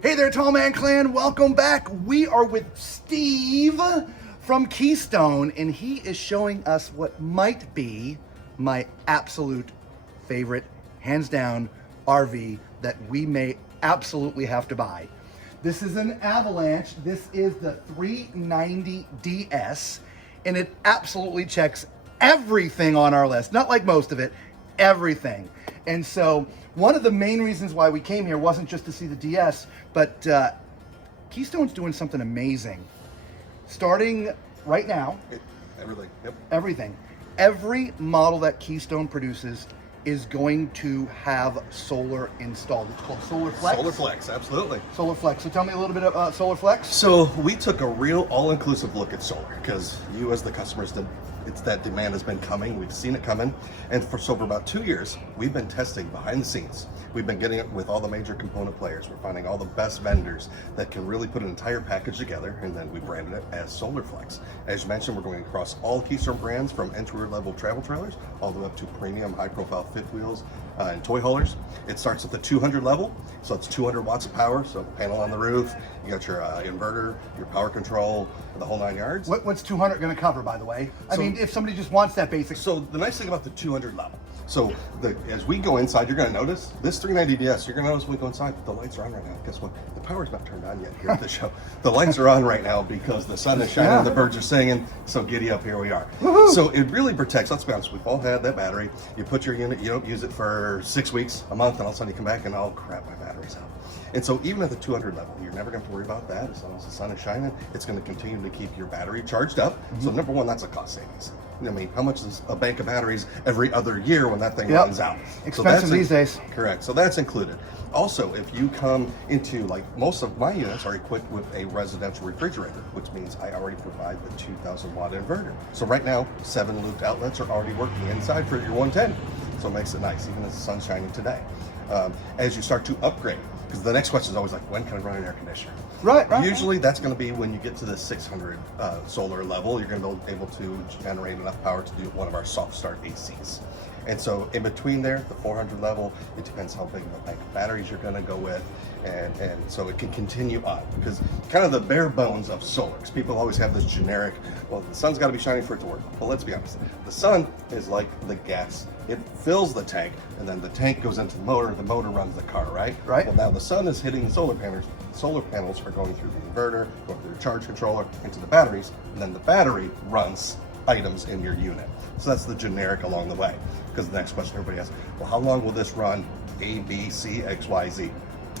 Hey there, Tall Man Clan. Welcome back. We are with Steve from Keystone, and he is showing us what might be my absolute favorite, hands down, RV that we may absolutely have to buy. This is an Avalanche. This is the 390DS, and it absolutely checks everything on our list. Not like most of it, everything. And so one of the main reasons why we came here wasn't just to see the DS, but Keystone's doing something amazing. Starting right now, Everything. Yep. everything. Every model that Keystone produces is going to have solar installed. It's called Solar Flex. Solar Flex, absolutely. Solar Flex. So tell me a little bit about Solar Flex. So we took a real all-inclusive look at solar because you as the customers, it's that demand has been coming. We've seen it coming. And for about 2 years, we've been testing behind the scenes. We've been getting it with all the major component players. We're finding all the best vendors that can really put an entire package together, and then we branded it as Solar Flex. As you mentioned, we're going across all Keystone brands from entry-level travel trailers all the way up to premium high-profile fifth wheels and toy haulers. It starts at the 200 level, so it's 200 watts of power, so panel on the roof, you got your inverter, your power control, the whole 9 yards. What's 200 going to cover, by the way? I mean, if somebody just wants that basic. So the nice thing about the 200 level, so as we go inside, you're going to notice this 390DS. You're going to notice when we go inside, the lights are on right now. Guess what? The power's not turned on yet here at the show. The lights are on right now because the sun is shining, the birds are singing. So giddy up, here we are. Woohoo! So it really protects. Let's be honest, we've all had that battery. You put your unit, you don't use it for 6 weeks, a month, and all of a sudden you come back and oh crap, my battery's out. And so even at the 200 level, you're never going to have to worry about that. As long as the sun is shining, it's going to continue to keep your battery charged up. So number one, that's a cost savings. I mean, how much is a bank of batteries every other year when that thing runs out? Expensive these days. Correct. So that's included. Also, if you come into, like most of my units are equipped with a residential refrigerator, which means I already provide the 2,000 watt inverter. So right now, 7 looped outlets are already working inside for your 110. So it makes it nice, even as the sun's shining today. As you start to upgrade, because the next question is always like, when can I run an air conditioner? Right. Usually that's going to be when you get to the 600 solar level, you're going to be able to generate enough power to do one of our soft start ACs. And so in between there, the 400 level, it depends how big of a bank of batteries you're going to go with. And so it can continue on, because kind of the bare bones of solar, because people always have this generic, well, the sun's got to be shining for it to work. Well, let's be honest. The sun is like the gas. It fills the tank, and then the tank goes into the motor runs the car, right? Right. Well, now the sun is hitting the solar panels. Solar panels are going through the inverter, going through the charge controller, into the batteries, and then the battery runs items in your unit. So that's the generic along the way. Because the next question everybody asks, well, how long will this run A, B, C, X, Y, Z?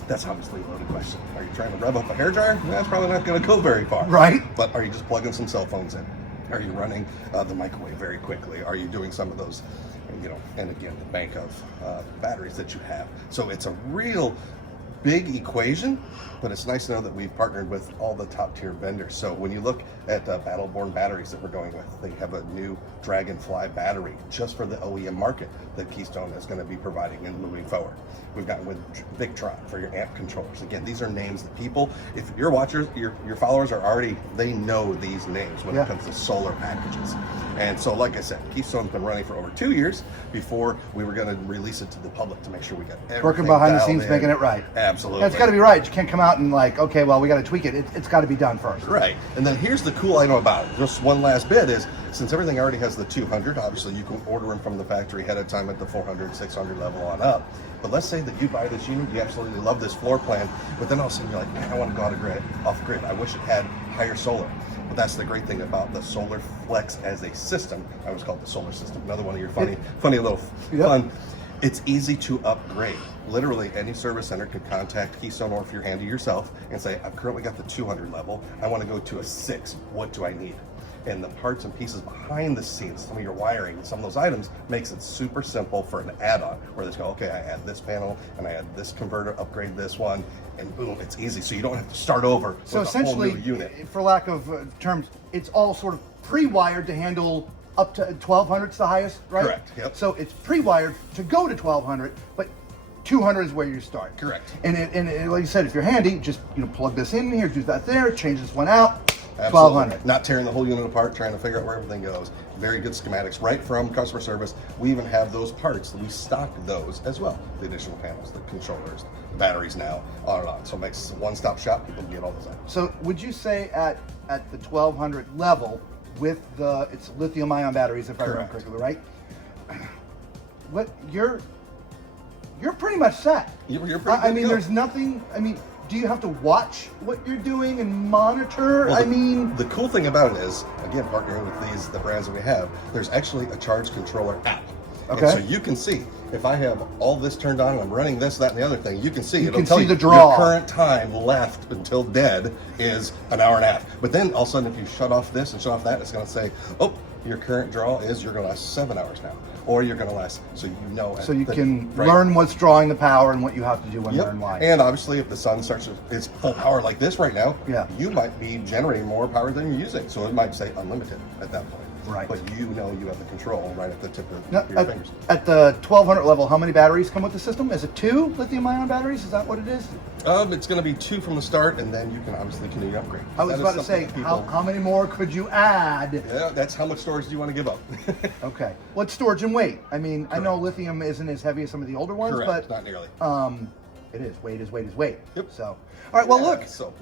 That's obviously a loaded question. Are you trying to rev up a hairdryer? That's probably not going to go very far. Right. But are you just plugging some cell phones in? Are you running the microwave very quickly? Are you doing some of those, and again, the bank of batteries that you have? So it's a real big equation, but it's nice to know that we've partnered with all the top tier vendors. So when you look at Battleborn batteries that we're going with, they have a new Dragonfly battery just for the OEM market that Keystone is going to be providing and moving forward. We've gotten with Victron for your amp controllers. Again, these are names that people, if your watchers, your followers are already, they know these names when it comes to solar packages. And so, like I said, Keystone's been running for over 2 years before we were going to release it to the public to make sure we got everything Working behind the dialed scenes, in. making it right. Absolutely. And it's got to be right. You can't come out and like, okay, well, we got to tweak it. It's got to be done first. Right. And then here's the cool item about it. Just one last bit is, since everything already has the 200, obviously you can order them from the factory ahead of time at the 400, 600 level on up. But let's say that you buy this unit, you absolutely love this floor plan, but then all of a sudden you're like, man, I want to go off grid. I wish it had higher solar. But that's the great thing about the Solar Flex as a system. I always call it the solar system. Another one of your funny little fun. It's easy to upgrade. Literally any service center could contact Keystone, or if you're handy yourself, and say, I've currently got the 200 level. I want to go to a 6. What do I need? And the parts and pieces behind the scenes, some of your wiring, some of those items, makes it super simple for an add-on, where they go, okay, I add this panel and I add this converter, upgrade this one, and boom, it's easy. So you don't have to start over So with a whole essentially, new unit. for lack of terms, it's all sort of pre-wired to handle up to 1200 is the highest, right? Correct, yep. So it's pre-wired to go to 1200, but 200 is where you start. Correct. And like you said, if you're handy, just plug this in here, do that there, change this one out. Absolutely. 1200. Not tearing the whole unit apart, trying to figure out where everything goes. Very good schematics right from customer service. We even have those parts. We stock those as well. The additional panels, the controllers, batteries now, on and on. So it makes a one-stop shop. People can get all those items. So would you say at the 1200 level with it's lithium ion batteries, if I remember Correct. correctly, right? What you're pretty much set. You're pretty good I mean, to go. there's nothing. I mean, do you have to watch what you're doing and monitor? Well, I mean, the cool thing about it is, again, partnering with the brands that we have, there's actually a charge controller app. Okay. And so you can see, if I have all this turned on and I'm running this, that, and the other thing, you can see. You It'll can tell see you the draw. Your current time left until dead is an hour and a half. But then all of a sudden, if you shut off this and shut off that, it's going to say, oh, your current draw is you're going to last 7 hours now. Or you're going to last, so you know. so you can learn what's drawing the power and what you have to do when Yep. and why. And obviously, if the sun starts its full power like this right now, Yeah. you might be generating more power than you're using. So it might say unlimited at that point. Right. But you know you have the control right at the tip of Now, your fingers. at the 1200 level, how many batteries come with the system? Is it 2 lithium-ion batteries? Is that what it is? It's going to be 2 from the start, and then you can obviously continue to upgrade. I was That is about to say, something that how many more could you add? Yeah, that's how much storage do you want to give up? Okay. What's storage and weight? I mean, I know lithium isn't as heavy as some of the older ones, Correct, but not nearly. it is. Weight is weight is weight. Yep. So, all right. Well, Yeah, look. so-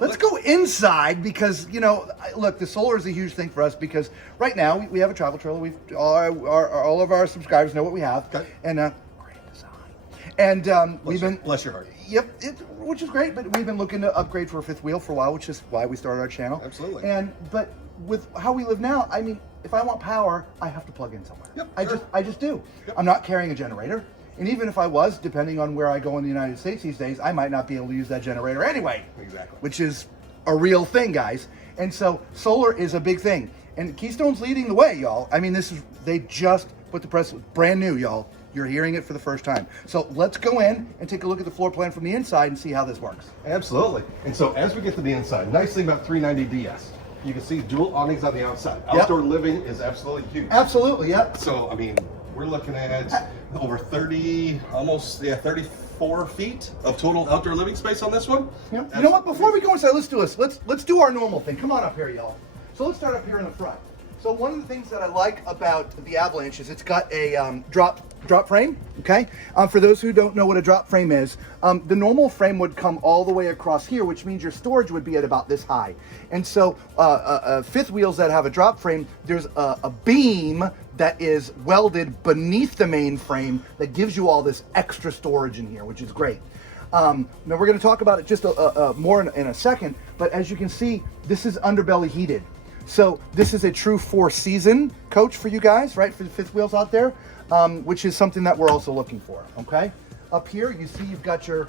Let's go inside because look, the solar is a huge thing for us because right now we have a travel trailer. All of our subscribers know what we have, Okay. and great design. And we've been Bless your heart. Yep, which is great, but we've been looking to upgrade for a 5th wheel for a while, which is why we started our channel. Absolutely. But with how we live now, I mean, if I want power, I have to plug in somewhere. Yep, I sure. just do. Yep. I'm not carrying a generator. And even if I was, depending on where I go in the United States these days, I might not be able to use that generator anyway. Exactly. Which is a real thing, guys. And so solar is a big thing. And Keystone's leading the way, y'all. I mean, they just put the press, brand new, y'all. You're hearing it for the first time. So let's go in and take a look at the floor plan from the inside and see how this works. Absolutely. And so as we get to the inside, nice thing about 390DS, you can see dual awnings on the outside. Yep. Outdoor living is absolutely huge. Absolutely, yep. So, I mean, we're looking at over 34 feet of total outdoor living space on this one. Yep. You know what? Before we go inside, let's do this. Let's do our normal thing. Come on up here, y'all. So let's start up here in the front. So one of the things that I like about the Avalanche is it's got a drop frame. Okay. For those who don't know what a drop frame is, the normal frame would come all the way across here, which means your storage would be at about this high. And so 5th wheels that have a drop frame, there's a beam that is welded beneath the main frame that gives you all this extra storage in here, which is great. Now we're going to talk about it just more in a second, but as you can see, this is underbelly heated. So this is a true 4-season coach for you guys, right? For the 5th wheels out there, which is something that we're also looking for, okay? Up here, you see you've got your,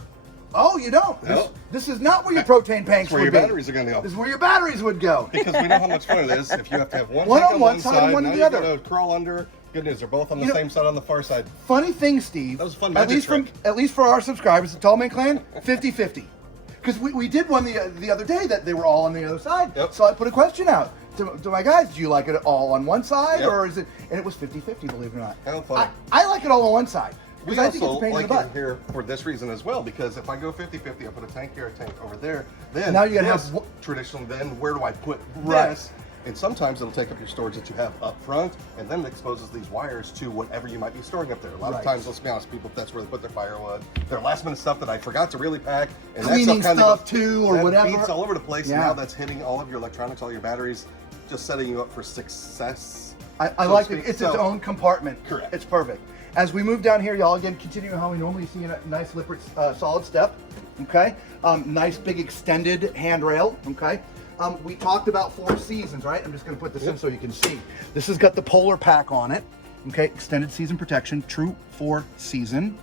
oh, you don't. No. This is not where your propane tanks where would your be. batteries are gonna go. This is where your batteries would go. Because we know how much fun it is if you have to have one One tank on on one one side side, and one now on the you other. gotta crawl under. Good news, they're both on the same side on the far side. Funny thing, Steve. That was a fun at magic least trick. at least for our subscribers, the Tallman Clan, 50-50. Because we did one the other day that they were all on the other side. Yep. So I put a question out to my guys. Do you like it all on one side, Yep. or is it? And it was 50-50, believe it or not. How funny. I like it all on one side. We Because I think it's a also pain in like the butt. it here for this reason as well, because if I go 50-50, I put a tank here, a tank over there, then Now you gotta this have traditionally, then where do I put Right. this? And sometimes it'll take up your storage that you have up front, and then it exposes these wires to whatever you might be storing up there. A lot Right. of times, let's be honest, people, that's where they put their firewood, their last minute stuff that I forgot to really pack, and Cleaning that stuff too, or that whatever. beats all over the place, Yeah. and now that's hitting all of your electronics, all your batteries, just setting you up for success. I so like to it. speak. It's its So- own compartment. Correct. It's perfect. As we move down here, y'all, again, continue how we normally see a nice Lippert solid step. Okay. Nice big extended handrail. Okay. We talked about 4 seasons, right? I'm just going to put this in so you can see. This has got the polar pack on it. Okay. Extended season protection, true 4-season.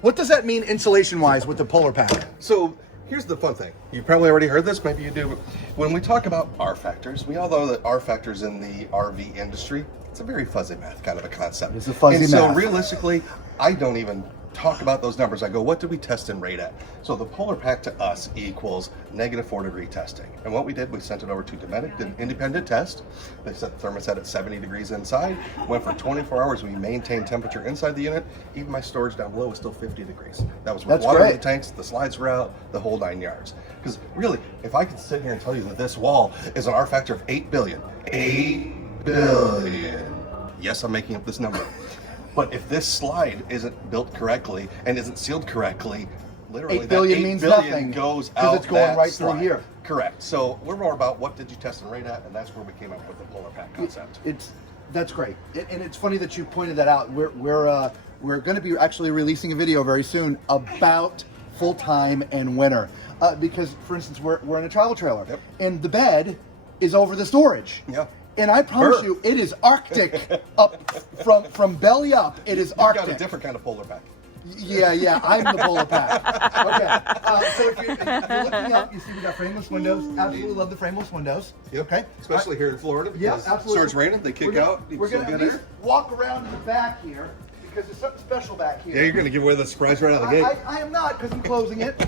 What does that mean insulation wise with the polar pack? So here's the fun thing. You've probably already heard this, maybe you do. When we talk about R factors, we all know that R factors in the RV industry, it's a very fuzzy math kind of a concept. It's a fuzzy and so math. realistically, I don't even talk about those numbers. I go, what did we test and rate at? So the polar pack to us equals -4-degree testing. And what we did, we sent it over to Dometic, did an independent test. They set the thermostat at 70 degrees inside. Went for 24 hours. We maintained temperature inside the unit. Even my storage down below was still 50 degrees. That was with That's water in great. the tanks, the slides were out, the whole 9 yards. Because really, if I could sit here and tell you that this wall is an R factor of 8 billion. 8 billion. Yes, I'm making up this number. But if this slide isn't built correctly and isn't sealed correctly, literally 8 billion that 8 means billion nothing, goes 'cause out it's going that right through slide. here. Correct. So we're more about what did you test and rate at, and that's where we came up with the polar pack concept. That's great, and it's funny that you pointed that out. We're going to be actually releasing a video very soon about full time and winter, because for instance we're in a travel trailer, Yep. and the bed is over the storage. Yeah. And I promise Burr. you, it is Arctic up from belly up. It is You've Arctic. got a different kind of polar pack. Yeah, I'm the polar pack. Okay, so if you're looking up, you see we got frameless windows. Absolutely love the frameless windows. Yep. Okay, Especially here in Florida. yeah, Because absolutely. Starts raining, they kick out. You We're still gonna at get least air. walk around to the back here because there's something special back here. Yeah, you're going to give away the surprise right out of the gate. I am not, because I'm closing it.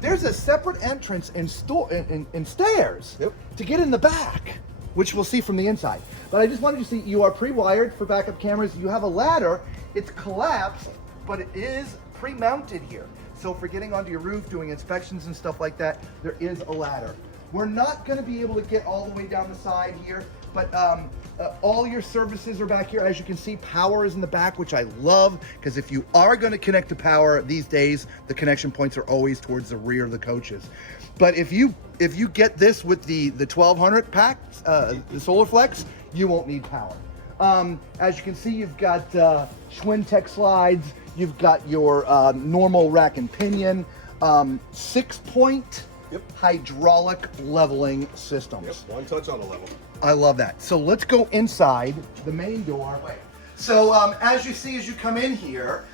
There's a separate entrance and stairs Yep. to get in the back, which we'll see from the inside. But I just wanted you to see, you are pre-wired for backup cameras. You have a ladder. It's collapsed, but it is pre-mounted here. So for getting onto your roof, doing inspections and stuff like that, there is a ladder. We're not going to be able to get all the way down the side here, but all your services are back here. As you can see, power is in the back, which I love, because if you are going to connect to power these days, the connection points are always towards the rear of the coaches. But if you get this with the 1200 pack, the Solar Flex, you won't need power. As you can see, you've got Schwinn Tech slides. You've got your normal rack and pinion, 6-point hydraulic leveling systems. Yep. One touch on a level. I love that. So let's go inside the main door. So as you see, as you come in here,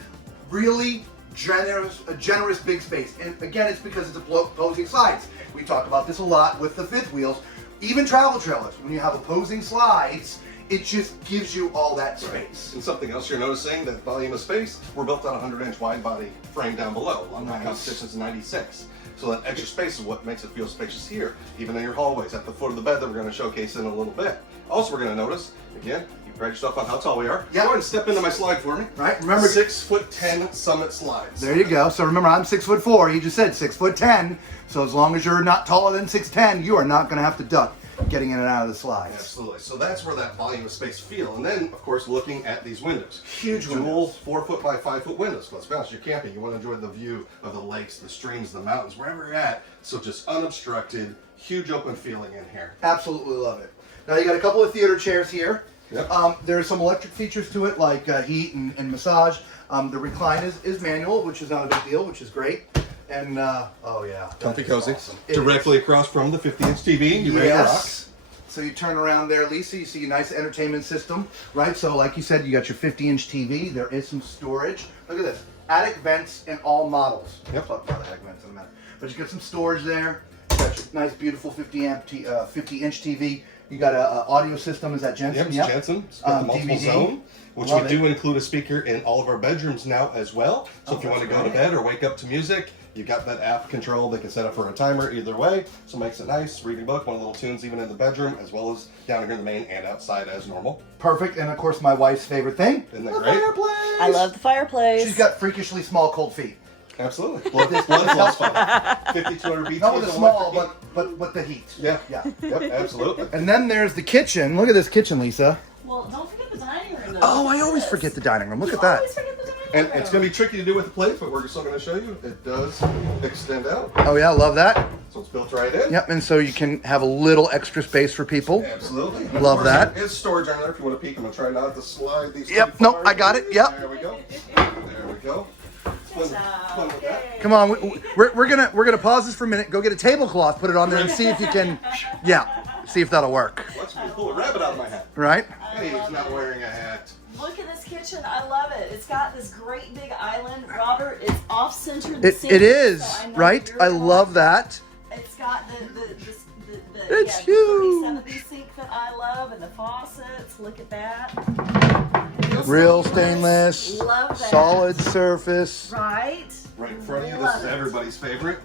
really a generous big space. And again, it's because it's opposing slides. We talk about this a lot with the fifth wheels. Even travel trailers, when you have opposing slides, it just gives you all that space. And something else you're noticing, that volume of space, we're built on a 100-inch wide body frame down below. A lot of my competition's 96. So that extra space is what makes it feel spacious here, even in your hallways, at the foot of the bed that we're going to showcase in a little bit. Also, we're going to notice, again, you pride yourself on how tall we are. Yeah. Go ahead and step into my slide for me. Right, remember 6'10" Summit slides. There you go. So remember, I'm 6'4". He just said 6'10". So as long as you're not taller than 6'10", you are not going to have to duck getting in and out of the slides. Absolutely. So that's where that volume of space feel. And then, of course, looking at these windows. Huge Dual windows. 4-foot by 5-foot windows. Let's be honest, you're camping. You want to enjoy the view of the lakes, the streams, the mountains, wherever you're at. So just unobstructed, huge open feeling in here. Absolutely love it. Now you got a couple of theater chairs here. Yep. There's some electric features to it, like heat and massage. The recline is manual, which is not a big deal, which is great. And oh yeah, Comfy, that is cozy. awesome. Directly across from the 50-inch TV. You ready to rock? Yes. So you turn around there, Lisa, you see a nice entertainment system, right? So like you said, you got your 50-inch TV. There is some storage. Look at this. Attic vents in all models. Yep. Talk about attic vents in a minute. But you got some storage there. You got your nice, beautiful 50-inch TV. You got a audio system. Is that Jensen? Yep, it's Jensen. It's got the multiple DVD. zone, which Love we do include a speaker in all of our bedrooms now as well. So if you want to go to bed or wake up to music, you've got that app control that can set up for a timer either way. So it makes it nice. Reading book, one of the little tunes even in the bedroom, as well as down here in the main and outside as normal. Perfect. And of course, my wife's favorite thing. Isn't that the great? fireplace. I love the fireplace. She's got freakishly small cold feet. Absolutely. Blood flows fine. 5,200 BTUs. Not with the on small, electric heat. but with the heat. Yeah. Yeah. Yep, absolutely. And then there's the kitchen. Look at this kitchen, Lisa. Well, don't forget the dining room. Though. Oh, I always forget the dining room. Look at You that. always forget the dining And room. it's going to be tricky to do with the plate, but we're still going to show you. It does extend out. Oh yeah, love that. So it's built right in. Yep, and so you can have a little extra space for people. Absolutely. And Love of course, that. There is storage on there if you want to peek. I'm going to try not to slide these. Yep, too nope, far. I got it, yep. There we go. There we go. Fun with that. Come on, we're gonna pause this for a minute. Go get a tablecloth, put it on there, and see if you can, see if that'll work. Let's pull a rabbit out of my hat. Right? Hey, he's not wearing a hat. Look at this kitchen. I love it. It's got this great big island. Robert, it's off-centered. It is right. I love that. It's got the It's the huge. 3070 sink that I love, and the faucets. Look at that. Real stainless, Love that. solid surface. Right. Right in front of you. This Love is it. everybody's favorite.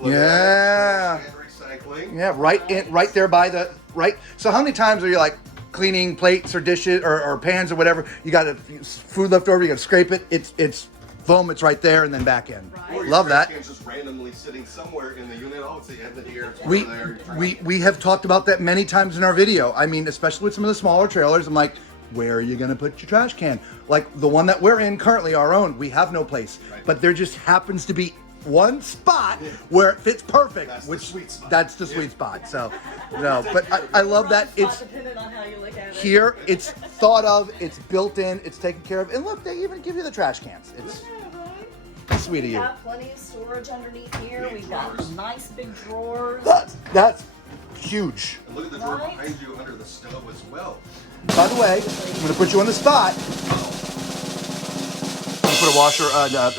Look at Yeah. that. And recycling. Yeah, right there by the right. So how many times are you like cleaning plates or dishes or pans or whatever? You got food left over. You got to scrape it. It's boom. It's right there and then back in. Right. Or your Love trash that. can's just randomly sitting somewhere in the unit. Oh, it's the end of here. It's We, over there. we have talked about that many times in our video. I mean, especially with some of the smaller trailers. I'm like, where are you going to put your trash can? Like the one that we're in currently, our own, we have no place. Right. But there just happens to be one spot where it fits perfect. That's which the sweet spot. That's the sweet spot. So, no, but I love that it's dependent on how you look at it. here, it's thought of, it's built in, it's taken care of. And look, they even give you the trash cans. It's sweet of We you. have plenty of storage underneath here. We've got nice big drawers. That's huge. And look at the drawer Right. behind you under the stove as well. By the way, I'm going to put you on the spot. You put a washer,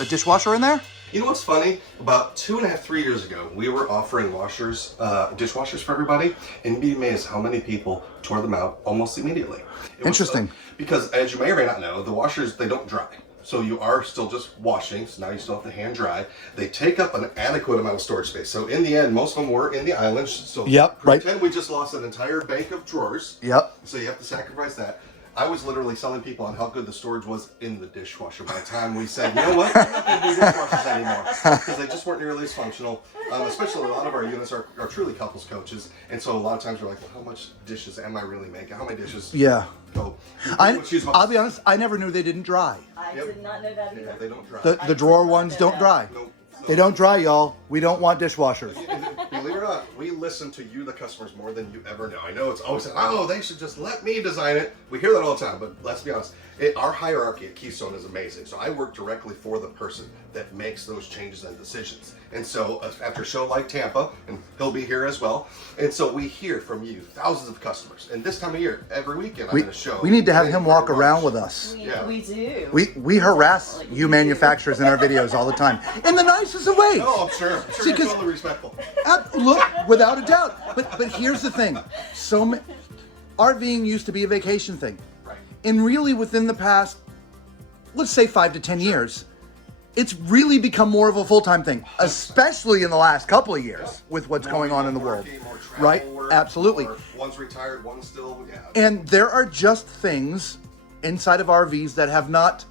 a dishwasher in there? You know what's funny? About 2.5, 3 years ago, we were offering washers, dishwashers for everybody, and you'd be amazed how many people tore them out almost immediately. It was Interesting. because as you may or may not know, the washers, they don't dry. So you are still just washing, so now you still have to hand dry. They take up an adequate amount of storage space. So in the end, most of them were in the island. So Yep, right. pretend we just lost an entire bank of drawers. Yep. So you have to sacrifice that. I was literally selling people on how good the storage was in the dishwasher by the time we said, you know what, we're not going to do dishwashers anymore. Because they just weren't nearly as functional. Especially a lot of our units are truly couples coaches. And so a lot of times we're like, well, how much dishes am I really making? How many dishes Yeah. go? I'll be honest, I never knew they didn't dry. I Yep. did not know that Yeah, either. they don't dry. The drawer ones don't dry. Nope. They don't dry, y'all. We don't want dishwashers. Believe it or not, we listen to you, the customers, more than you ever know. I know it's always, oh, they should just let me design it. We hear that all the time, but let's be honest. Our hierarchy at Keystone is amazing. So I work directly for the person that makes those changes and decisions. And so after a show like Tampa, and he'll be here as well, and so we hear from you, thousands of customers. And this time of year, every weekend I'm in a show. We need to have him walk around with us. Yeah. We do. We harass you manufacturers in our videos all the time. In the nicest of ways. Oh, I'm sure. I'm sure See, you're 'cause- totally respectful. Look, without a doubt. But here's the thing. RVing used to be a vacation thing. Right. And really within the past, let's say 5 to 10 years, it's really become more of a full-time thing, especially in the last couple of years with what's going on in the world. More travel Right? work, Absolutely. more- One's retired, one's still, yeah. And there are just things inside of RVs that have not,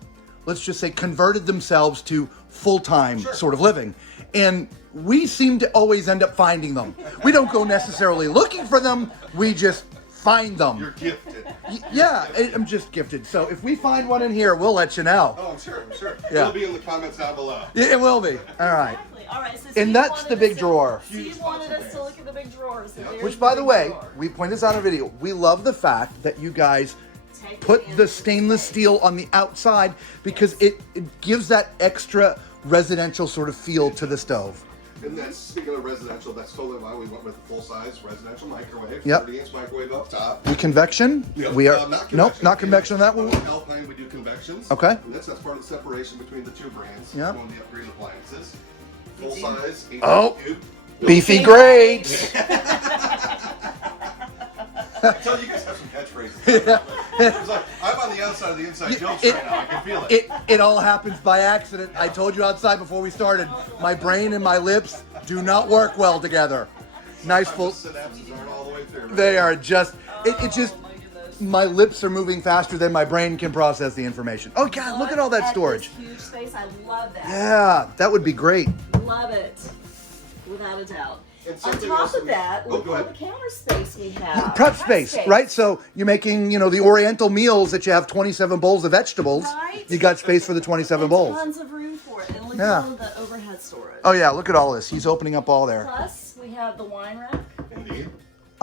let's just say, converted themselves to full-time sort of living. And we seem to always end up finding them. We don't go necessarily looking for them, we just find them. You're gifted. Yeah, I'm just gifted. So if we find one in here, we'll let you know. Oh, I'm sure. Yeah. It'll be in the comments down below. It will be. All right. Exactly. All right. So And Steve that's wanted the us big to- drawer. Steve wanted us to look at the big drawers. So there's Which, by the big way, drawer. we point this out in a video. We love the fact that you guys Take put advantage the of stainless space. steel on the outside because it gives that extra residential sort of feel to the stove. And that's, speaking of residential, that's totally why we went with the full-size residential microwave. Yep. 30-inch microwave up top. The convection, Yep. we are Not nope, convection. not convection on that On one. Alpine, we do convections. Okay. And that's part of the separation between the two brands. Yep. One of the upgrade appliances. Full-size. Oh. cube. Beefy great. I tell you guys have some catchphrases. It's like, I'm on the outside of the inside jokes right now. I can feel it. It all happens by accident. I told you outside before we started. My brain and my lips do not work well together. Nice full. The synapses aren't all the way through. They are just. It just. Oh my goodness. My lips are moving faster than my brain can process the information. Oh God, look at all that storage. This huge space. I love that. Yeah, that would be great. Love it. Without a doubt. And On something top else of we- that, Oh, look go at ahead. the counter space we have. Prep space, right? So you're making, the Oriental meals that you have 27 bowls of vegetables. Right. You got space for the 27 And bowls. Tons of room for it. And look Yeah. at all of the overhead storage. Oh yeah, look at all this. He's opening up all there. Plus, we have the wine rack. Indeed.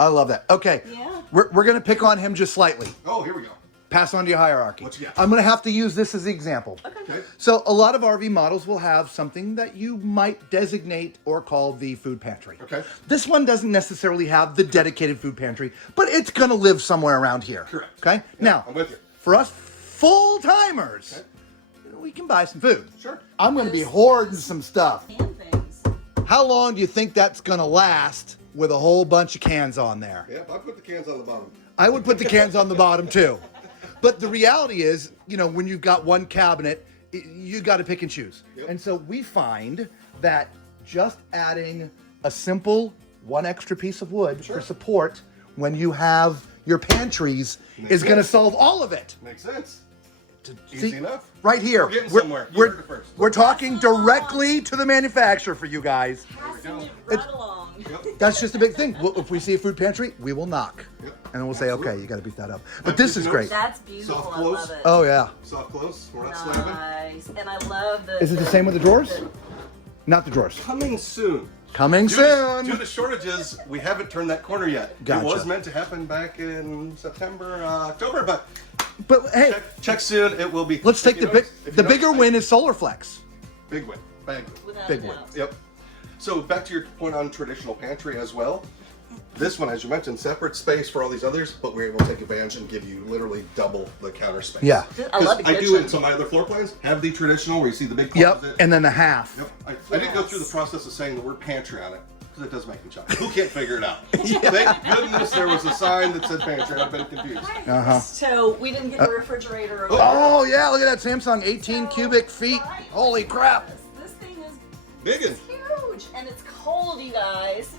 I love that. Okay, Yeah. we're gonna pick on him just slightly. Oh, here we go. Pass on to your hierarchy. What you got? I'm gonna have to use this as the example. Okay. So a lot of RV models will have something that you might designate or call the food pantry. Okay. This one doesn't necessarily have the dedicated food pantry, but it's gonna live somewhere around here. Correct. Okay. Yeah, Now, I'm with you. for us full timers, we can buy some food. Sure. I'm gonna be hoarding some stuff. And things. How long do you think that's gonna last with a whole bunch of cans on there? Yep, I put the cans on the bottom. I would put the cans on the bottom too. But the reality is, when you've got one cabinet, you got to pick and choose. Yep. And so we find that just adding a simple one extra piece of wood for support when you have your pantries is going to solve all of it. Makes sense. See, Easy enough. right here. We're getting somewhere. You heard it first. We're talking directly to the manufacturer for you guys. Passing it go. right along. Yep. That's just a big thing. If we see a food pantry, we will knock. Yep. and then we'll say, okay, you got to beat that up. But this is great. That's beautiful. Soft I close. love it. Oh yeah. Soft close. We're not slamming. Nice. And I love the. Is it the same with the drawers? Not the drawers. Coming soon. Coming soon. Due to shortages, we haven't turned that corner yet. Gotcha. It was meant to happen back in September, October, but But hey, check soon. It will be. let's take If you the notice- big. if The you bigger notice- win is solar flex. Big win. Bang. Without Big a one. doubt. Yep. So back to your point on traditional pantry as well. This one, as you mentioned, separate space for all these others, but we're able to take advantage and give you literally double the counter space. Yeah. I love the I do kitchen. in some of my other floor plans have the traditional where you see the big Yep. closet. And then the half. Yep. I didn't go through the process of saying the word pantry on it because it does make me chuckle. Who can't figure it out? Thank goodness there was a sign that said pantry. I've been confused. So we didn't get a refrigerator. Over Oh yeah, look at that Samsung 18 cubic feet. Right. Holy crap. This thing is Big one. huge, and it's cold, you guys.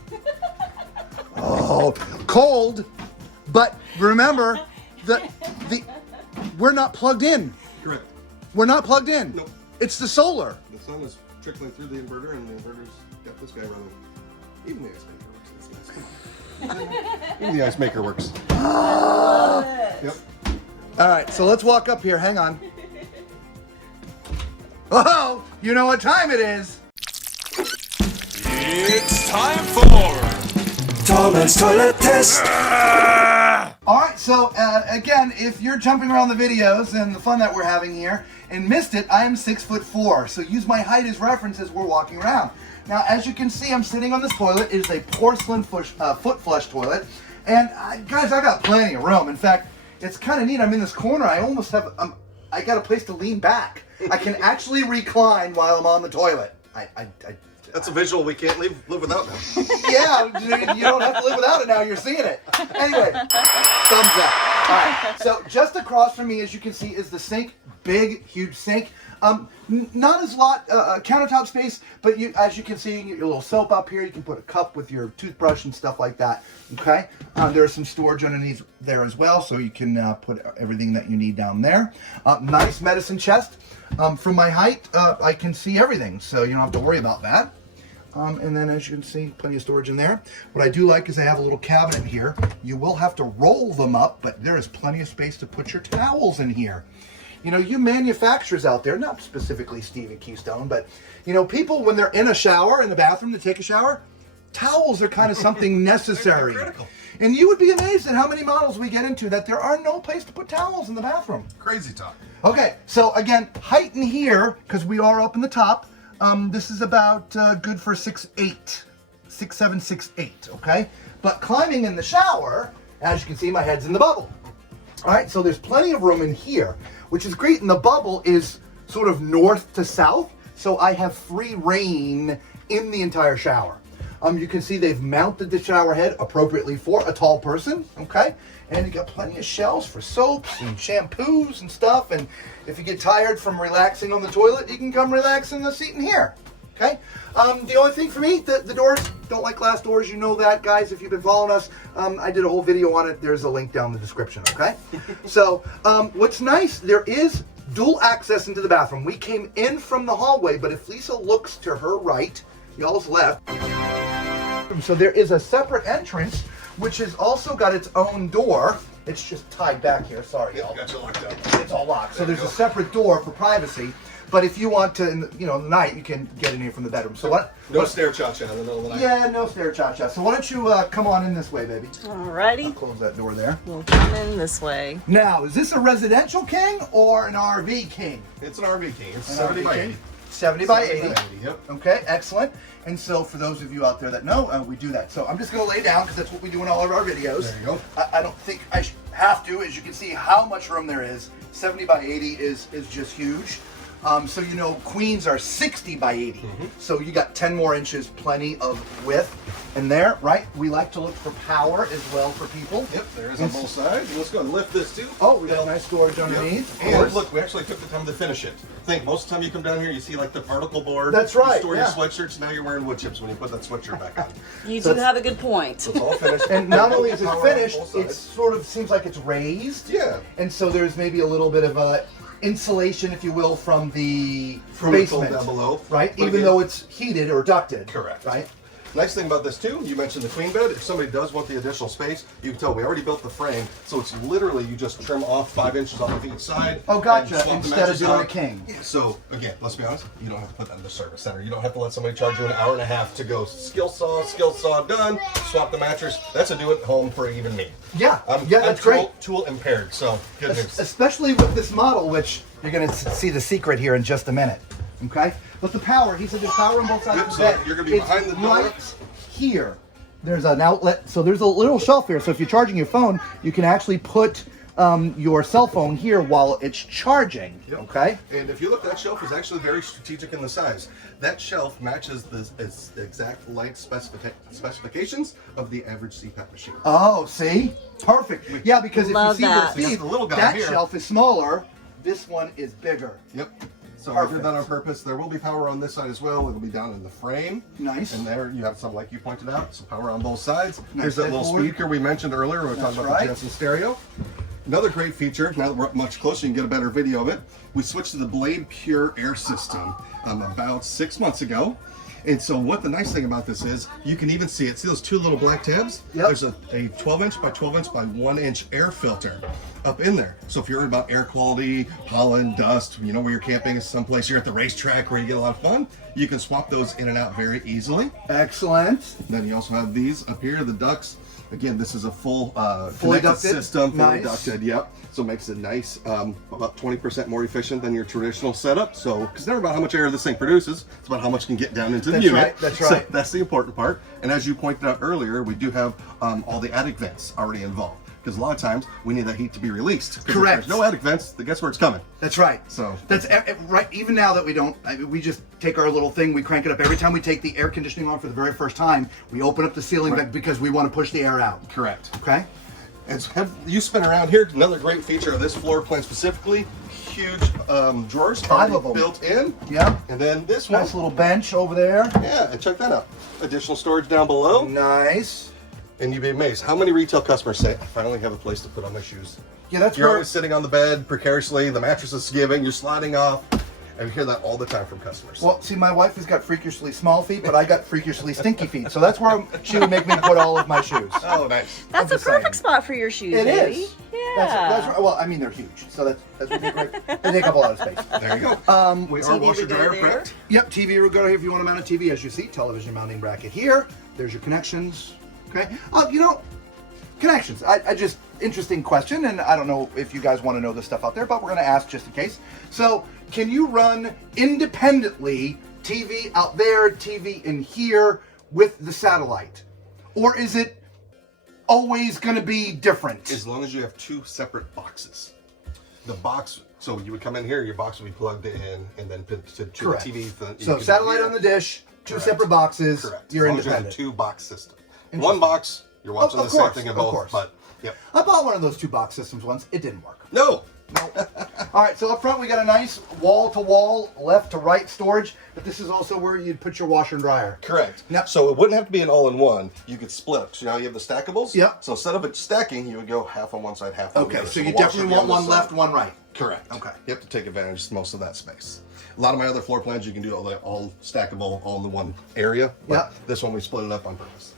Oh, cold. But remember, the we're not plugged in. Correct. We're not plugged in. Nope. It's the solar. The sun is trickling through the inverter, and the inverter's got this guy running. Even the ice maker works. This guy's Even the ice maker works. Love it. Yep. All right, so let's walk up here. Hang on. Oh, you know what time it is. It's time for Tallman's Toilet Test. All right, so again, if you're jumping around the videos and the fun that we're having here and missed it, I am 6'4", so use my height as reference as we're walking around. Now, as you can see, I'm sitting on this toilet. It is a porcelain foot flush toilet, and guys, I got plenty of room. In fact, it's kind of neat. I'm in this corner. I almost have. I got a place to lean back. I can actually recline while I'm on the toilet. That's a visual we can't live without now. Yeah, you don't have to live without it now. You're seeing it. Anyway, thumbs up. All right, so just across from me, as you can see, is the sink. Big, huge sink. Not as lot countertop space, but as you can see, your little soap up here. You can put a cup with your toothbrush and stuff like that. Okay. There's some storage underneath there as well, so you can put everything that you need down there. Nice medicine chest. From my height, I can see everything, so you don't have to worry about that. And then as you can see, plenty of storage in there. What I do like is I have a little cabinet here. You will have to roll them up, but there is plenty of space to put your towels in here. You know, you manufacturers out there, not specifically Steve at Keystone, but, you know, people when they're in a shower, in the bathroom to take a shower, towels are kind of something necessary. They're critical. And you would be amazed at how many models we get into that there are no place to put towels in the bathroom. Crazy talk. Okay, so again, height in here, because we are up in the top, this is about good for 6'8", 6'7", 6'8", okay? But climbing in the shower, as you can see, my head's in the bubble. All right, so there's plenty of room in here, which is great, and the bubble is sort of north to south, so I have free reign in the entire shower. You can see they've mounted the shower head appropriately for a tall person, okay? And you got plenty of shelves for soaps and shampoos and stuff, and if you get tired from relaxing on the toilet, you can come relax in the seat in here, okay? The only thing for me, the doors, don't like glass doors, you know that, guys, if you've been following us. I did a whole video on it. There's a link down in the description, okay? So, what's nice, there is dual access into the bathroom. We came in from the hallway, but if Lisa looks to her right, y'all's left, so there is a separate entrance, which has also got its own door. It's just tied back here, sorry, y'all. Got you locked up. It's all locked. So there's a separate door for privacy. But if you want to, in the night, you can get in here from the bedroom. So what? No stair cha-cha in the middle of the night. Yeah, no stair cha-cha. So why don't you come on in this way, baby? Alrighty. Close that door there. We'll come in this way. Now, is this a residential king or an RV king? It's an RV king. It's An 70 RV by king? 80. 70 by 80. Yep. Okay, excellent. And so for those of you out there that know, we do that. So I'm just going to lay down because that's what we do in all of our videos. There you go. I don't think I have to. As you can see how much room there is. 70 by 80 is just huge. So you know queens are 60 by 80. So you got 10 more inches, plenty of width. And there, right, we like to look for power as well for people. Yep, there is on both sides. Let's go and lift this too. Oh, we got nice storage underneath. Of And course. look, we actually took the time to finish it. Think, most of the time you come down here, you see like the particle board. That's right, You store yeah. your sweatshirts, now you're wearing wood chips when you put that sweatshirt back on. You So do have a good point. It's all finished. And not only is it Power on finished, both it sides. sort of seems like it's raised. Yeah. And so there's maybe a little bit of a insulation, if you will, from the From the basement cold down below. right? But Even again- though it's heated or ducted. Correct. Right? Nice thing about this too, you mentioned the queen bed. If somebody does want the additional space, you can tell we already built the frame, so it's literally you just trim off 5 inches off each side. Oh, gotcha. and swap the Instead of mattress doing out. a king. Yeah, so again, let's be honest, you don't have to put that in the service center. You don't have to let somebody charge you an hour and a half to go skill saw done, swap the mattress. That's a do it at home for even me. Yeah, I'm that's great. Tool impaired, so good news. Especially with this model, which you're going to see the secret here in just a minute. Okay? But the power, he said there's power on both sides Yep, of the so bed. you're gonna be It's behind the door. right here. There's an outlet, so there's a little shelf here. So if you're charging your phone, you can actually put your cell phone here while it's charging. Yep. Okay? And if you look, that shelf is actually very strategic in the size. That shelf matches the exact light specifications of the average CPAP machine. Oh, see? Perfect. Yeah, because Love if you see that. with Steve, The little guy that here. shelf is smaller. This one is bigger. Yep. So I Perfect. did that on purpose. There will be power on this side as well. It'll be down in the frame. Nice. And there you have some, like you pointed out, some power on both sides. Nice Here's that little headboard. speaker we mentioned earlier. We were talking about right. the Jensen stereo. Another great feature, now that we're up much closer, you can get a better video of it. We switched to the Blade Pure air system about 6 months ago. And so what the nice thing about this is, you can even see it. See those two little black tabs? Yep. There's a 12 inch by 12 inch by 1 inch air filter up in there. So if you're worried about air quality, pollen, dust, you know where you're camping is someplace, you're at the racetrack where you get a lot of fun, you can swap those in and out very easily. Excellent. Then you also have these up here, the ducts. Again, this is a full Fully connected ducted? system, fully Nice. ducted, yep. So it makes it nice, about 20% more efficient than your traditional setup. So, because it's never about how much air this thing produces, it's about how much can get down into the That's unit. right, that's So right. that's the important part. And as you pointed out earlier, we do have all the attic vents already involved. Because a lot of times we need that heat to be released. 'Cause if Correct. there's no attic vents, then guess where it's coming? That's right. So- that's right. Even now that we don't, we just take our little thing, we crank it up every time we take the air conditioning on for the very first time. We open up the ceiling Right. because we want to push the air out. Correct. Okay. And so have you spin around here, another great feature of this floor plan specifically, huge drawers 5 already of them. built in. Yeah. And then this one. Nice little bench over there. Yeah, and check that out. Additional storage down below. Nice. And you'd be amazed how many retail customers say, I finally have a place to put on my shoes. Yeah, that's You're where. always sitting on the bed precariously, the mattress is giving, you're sliding off. And we hear that all the time from customers. Well, see, my wife has got freakishly small feet, but I got freakishly stinky feet. So that's where she would make me put all of my shoes. Oh, nice. That's a just saying. perfect spot for your shoes, It baby. is. Yeah. That's right. Well, I mean, they're huge, so that's would be great. They take up a lot of space. There you go. We are TV washer would go dryer there. prepped. Yep, TV will go here if you want to mount a TV. As you see, television mounting bracket here. There's your connections. Okay. Connections. I just interesting question, and I don't know if you guys want to know this stuff out there, but we're going to ask just in case. So, can you run independently TV out there, TV in here with the satellite, or is it always going to be different? As long as you have 2 separate boxes. The box, so you would come in here, your box would be plugged in, and then put to the Correct. TV. So satellite on the dish, 2 Correct. separate boxes. Correct. You're As long as you have a independent. 2-box system. One box, you're watching Of the same course, thing in of both. course. But yep. I bought one of those 2-box systems once. It didn't work. No. All right, so up front we got a nice wall-to-wall, left-to-right storage, but this is also where you'd put your washer and dryer. Correct. Yep. So it wouldn't have to be an all-in-one. You could split. So now you have the stackables. Yep. So instead of it stacking, you would go half on one side, half on the Okay, other. so the you washer definitely would be want on one the side. left, one right. Correct. Okay. You have to take advantage of most of that space. A lot of my other floor plans, you can do all stackable, all in the one area. But Yep. this one we split it up on purpose.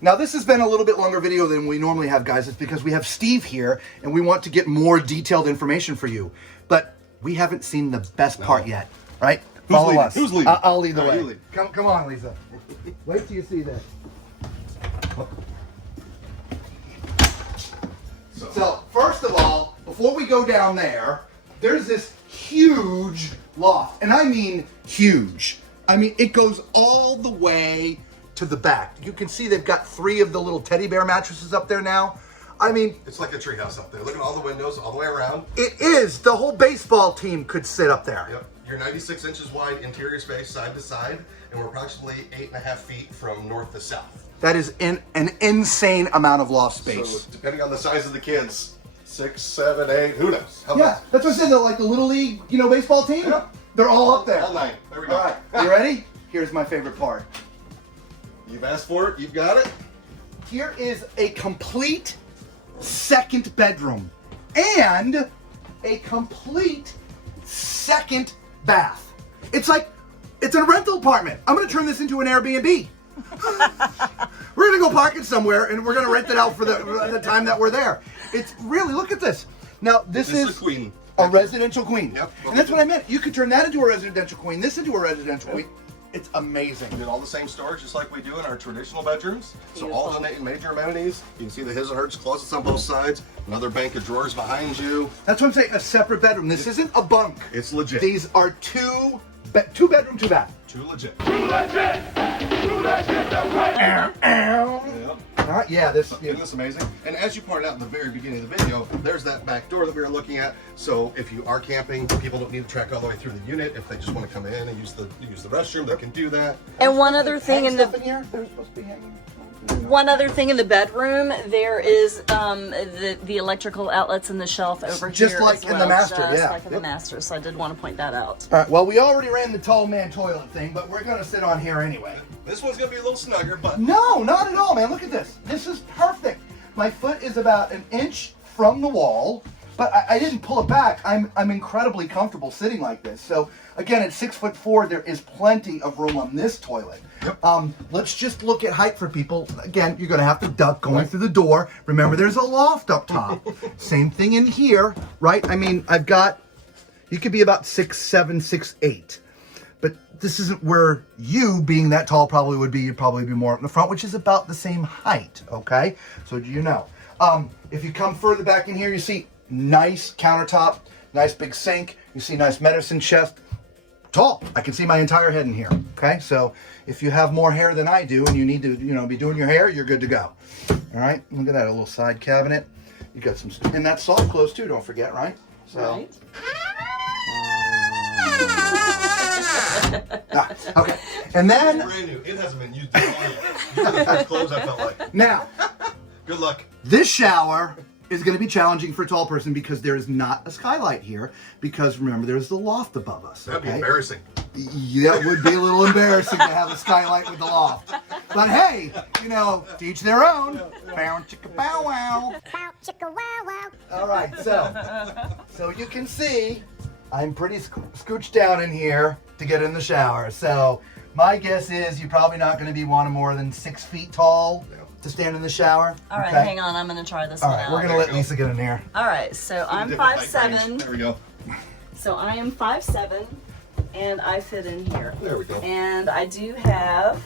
Now this has been a little bit longer video than we normally have, guys. It's because we have Steve here, and we want to get more detailed information for you. But we haven't seen the best part yet, right? Follow leading? us. Who's leading? I'll lead the All right, way. you lead. Come on, Lisa. Wait till you see this. So, first of all, before we go down there, there's this huge loft. And I mean huge. I mean, it goes all the way to the back. You can see they've got 3 of the little teddy bear mattresses up there now. I mean, It's like a treehouse up there. Look at all the windows all the way around. it is. The whole baseball team could sit up there. Yep. You're 96 inches wide interior space side to side, and we're approximately 8.5 feet from north to south. That is an insane amount of loft space. So depending on the size of the kids, 6, 7, 8, who knows? How Yeah, about that's what I said. Like the little league, baseball team. Yeah. They're all up there. all 9? There we go. All right, you ready? Here's my favorite part. You've asked for it. You've got it. Here is a complete second bedroom and a complete second bath. It's like it's a rental apartment. I'm gonna turn this into an Airbnb. go park it somewhere, and we're gonna rent it out for the time that we're there. It's really, look at this. Now this is a queen. A residential queen. Yep. And that's what I meant. You could turn that into a residential queen, this into a residential queen. It's amazing. We did all the same storage just like we do in our traditional bedrooms. So all the major amenities. You can see the his and hers closets on both sides. Another bank of drawers behind you. That's what I'm saying, a separate bedroom. This isn't a bunk. It's legit. These are two bedroom, 2 bath. Too legit. Yep. All right, yeah, Isn't this amazing? And as you pointed out in the very beginning of the video, there's that back door that we were looking at. So if you are camping, people don't need to track all the way through the unit. If they just want to come in and use the restroom, they can do that. And one other thing in the here, they're supposed to be hanging. One other thing in the bedroom, there is the electrical outlets in the shelf over Just here. like as in the well, master, just yeah. like in the master. So I did want to point that out. All right, well, we already ran the tall man toilet thing, but we're going to sit on here anyway. This one's going to be a little snugger, but... No, not at all, man. Look at this. This is perfect. My foot is about an inch from the wall, but I didn't pull it back. I'm incredibly comfortable sitting like this. So, again, at 6'4", there is plenty of room on this toilet. Let's just look at height for people. Again, you're going to have to duck going through the door. Remember, there's a loft up top. Same thing in here, right? I mean, you could be about 6'7", 6'8". But this isn't where you, being that tall, probably would be. You'd probably be more up in the front, which is about the same height, okay? So do you know? If you come further back in here, you see nice countertop, nice big sink. You see nice medicine chest. Tall. I can see my entire head in here, okay? So if you have more hair than I do and you need to, be doing your hair, you're good to go. All right? Look at that, a little side cabinet. You got some, and that's soft close too, don't forget, right? So. Right. Okay, and then Brand new. It hasn't been used at all yet. These are the first clothes I felt like. now, Good luck. this shower is going to be challenging for a tall person because there is not a skylight here. Because remember, there's the loft above us. That'd be Okay? embarrassing. Yeah, it would be a little embarrassing to have a skylight with the loft. But hey, to each their own. Bow chicka bow wow. Bow chicka wow wow. All right, so you can see I'm pretty scooched down in here to get in the shower. So my guess is you're probably not going to be one more than 6 feet tall to stand in the shower. All right, okay? hang on. I'm going to try this All one right, out. we're going to let Lisa get in here. All right, so I'm Different height range. 5'7". There we go. So I am 5'7", and I fit in here. There we go. And I do have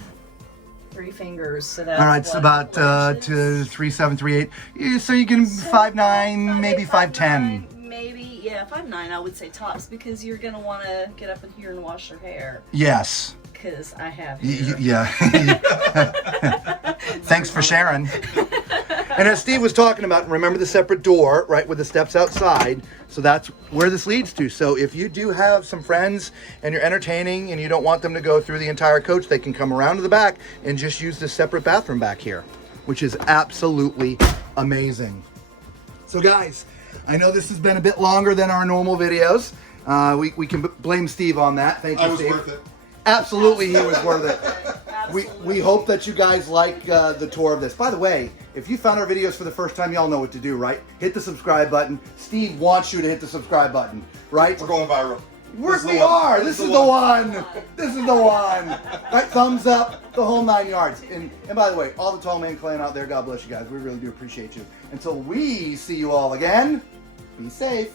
3 fingers, so that's All right, it's what, about 4 to inches? 3'7", 3'8". Yeah, so you can 5'9", maybe 5'10". Maybe, yeah, 5'9", I would say tops, because you're gonna want to get up in here and wash your hair, Yes. because I have hair. Yeah. Thanks for sharing. And as Steve was talking about, remember the separate door, right, with the steps outside. So that's where this leads to. So if you do have some friends and you're entertaining and you don't want them to go through the entire coach, they can come around to the back and just use this separate bathroom back here, which is absolutely amazing. So guys, I know this has been a bit longer than our normal videos. We can blame Steve on that. Thank you, I was Steve. worth it. Absolutely, he was worth it. Absolutely. We hope that you guys like the tour of this. By the way, if you found our videos for the first time, y'all know what to do, right? Hit the subscribe button. Steve wants you to hit the subscribe button, right? We're going viral. We are. This is the one. This is the one. Right? Thumbs up, the whole 9 yards. And by the way, all the tall man clan out there, God bless you guys. We really do appreciate you. Until we see you all again, be safe.